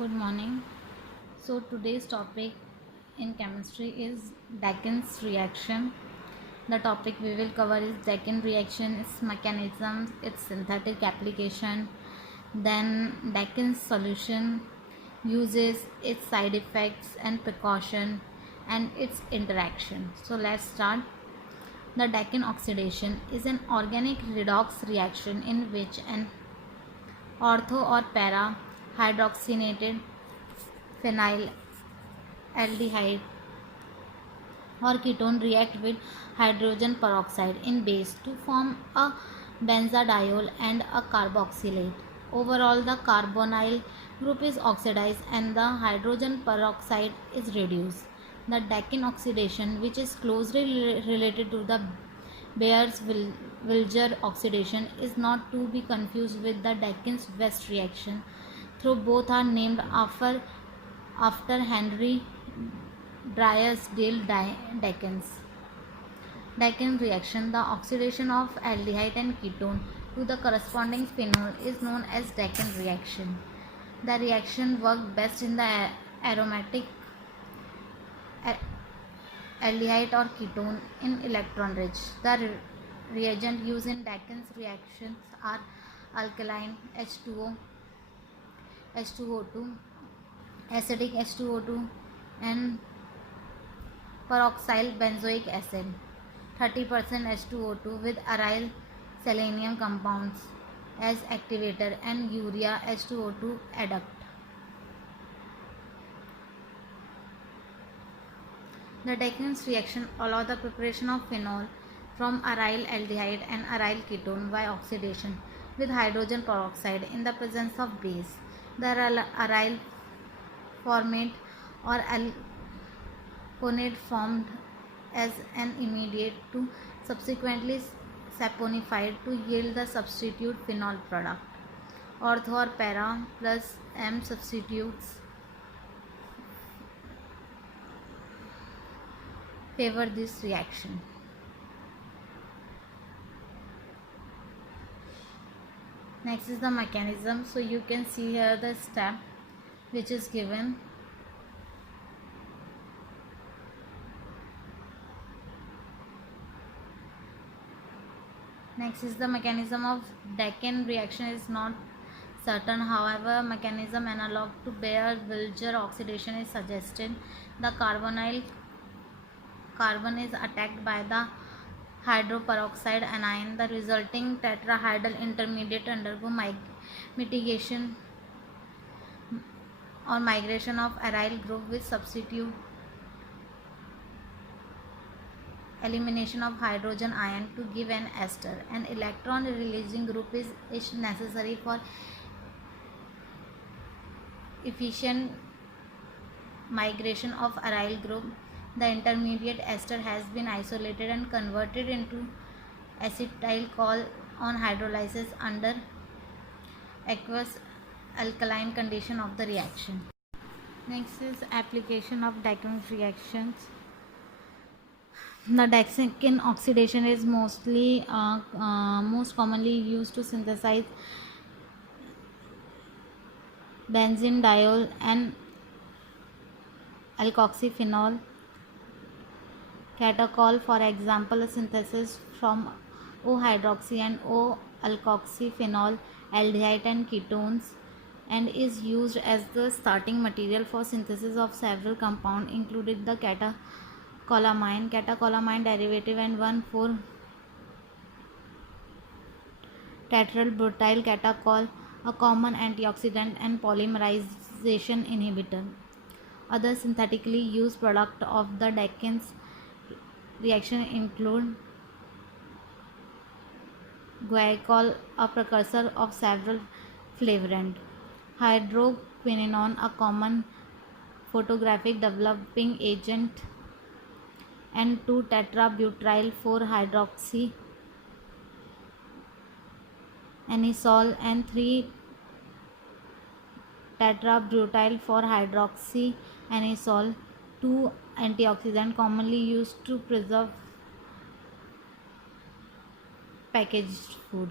Good morning. So today's topic in chemistry is Dakin's reaction. The topic we will cover is Dakin reaction, its mechanisms, its synthetic application, then Dakin's solution, uses, its side effects and precaution, and its interaction. So let's start. The Dakin oxidation is an organic redox reaction in which an ortho or para hydroxynated phenyl aldehyde or ketone react with hydrogen peroxide in base to form a benzadiol and a carboxylate. Overall, the carbonyl group is oxidized and the hydrogen peroxide is reduced. The Dakin oxidation, which is closely related to the Beers-Wilger oxidation, is not to be confused with the Dakin's West reaction, though both are named after Henry Drysdale Dakins. Dakin reaction, the oxidation of aldehyde and ketone to the corresponding phenol is known as Dakin reaction. The reaction works best in the aromatic aldehyde or ketone in electron rich. The reagent used in Dakin's reactions are alkaline H2O, H2O2, acidic H2O2, and peroxyl benzoic acid, 30% H2O2 with aryl selenium compounds as activator, and urea H2O2 adduct. The Dakin's reaction allows the preparation of phenol from aryl aldehyde and aryl ketone by oxidation with hydrogen peroxide in the presence of base. The aryl formate or alkonate formed as an immediate to subsequently saponified to yield the substitute phenol product. Ortho or para plus M substitutes favor this reaction. Next is the mechanism. So you can see here the step which is given. Next is the mechanism of Dakin reaction is not certain. However, mechanism analog to Beer-Wilger oxidation is suggested. The carbonyl carbon is attacked by the hydroperoxide anion. The resulting tetrahedral intermediate undergo mitigation or migration of aryl group with substitute elimination of hydrogen ion to give an ester. An electron releasing group is necessary for efficient migration of aryl group. The intermediate ester has been isolated and converted into acetyl CoL on hydrolysis under aqueous alkaline condition of the reaction. Next is application of Dakin reactions. The Dakin oxidation is most commonly used to synthesize benzene-diol and alkoxyphenol catechol. For example, a synthesis from O-hydroxy and O-alkoxyphenol aldehyde and ketones, and is used as the starting material for synthesis of several compounds, including the catecholamine derivative, and 1,4-tetrayl butyl catechol, a common antioxidant and polymerization inhibitor. Other synthetically used products of the Dakin's reaction include guaiacol, a precursor of several flavorants, hydroquinone, a common photographic developing agent, and 2-tetrabutyl 4-hydroxy anisole, and 3-tetrabutyl 4-hydroxy anisole, two antioxidants commonly used to preserve packaged food.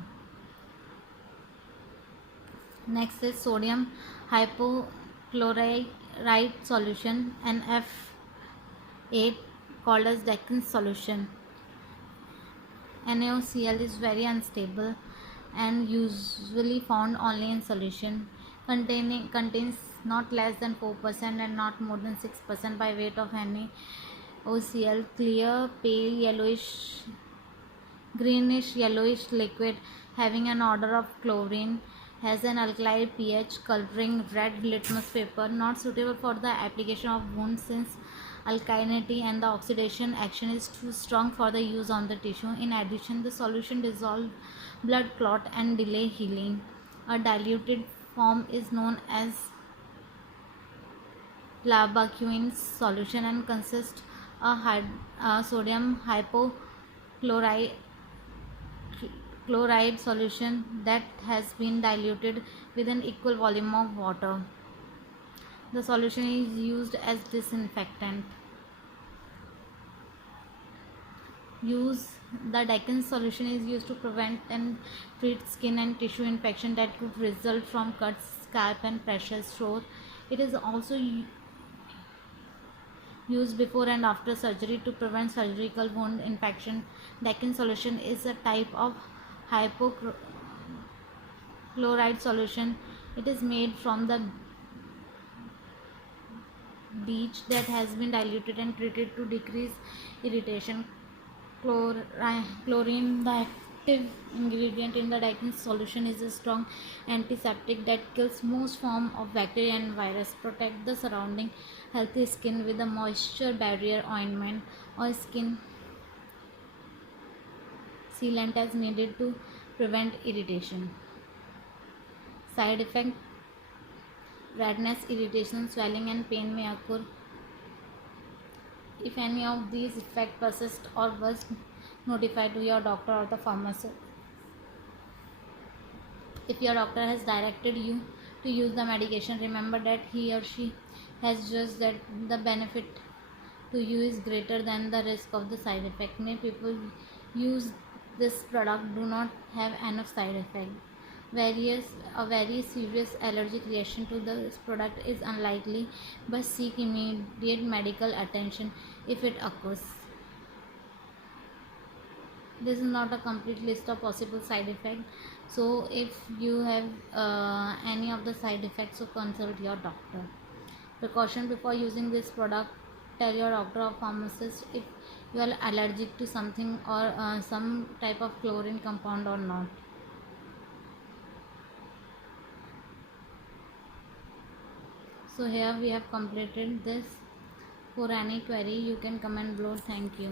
Next is sodium chloride solution NF8 called as Deccan's solution. NaOCl is very unstable and usually found only in solution. Contains not less than 4% and not more than 6% by weight of NaOCl. Clear, pale, yellowish, greenish yellowish liquid having an odor of chlorine, has an alkali pH, coloring red litmus paper, not suitable for the application of wounds since alkalinity and the oxidation action is too strong for the use on the tissue. In addition, the solution dissolve blood clot and delay healing. A diluted form is known as Labacuin solution and consists of sodium hypochlorite solution that has been diluted with an equal volume of water. The solution is used as disinfectant. The Deccan's solution is used to prevent and treat skin and tissue infection that could result from cuts, scalp and pressure sore. It is also used before and after surgery to prevent surgical wound infection. Deccan solution is a type of hypochlorite solution. It is made from the bleach that has been diluted and treated to decrease irritation. Chlorine, the active ingredient in the Deccan solution, is a strong antiseptic that kills most forms of bacteria and virus. Protect the surrounding healthy skin with a moisture barrier ointment or skin sealant as needed to prevent irritation. Side effect: redness, irritation, swelling and pain may occur. If any of these effects persist or worse, notify to your doctor or the pharmacist. If your doctor has directed you to use the medication, remember that he or she has judged that the benefit to you is greater than the risk of the side effect. Many people use this product do not have enough side effect. A very serious allergic reaction to this product is unlikely, but seek immediate medical attention if it occurs. This is not a complete list of possible side effects, so if you have any of the side effects, so consult your doctor. Precaution before using this product: tell your doctor or pharmacist if you are allergic to something or some type of chlorine compound or not. So here we have completed this. For any query you can comment below. Thank you.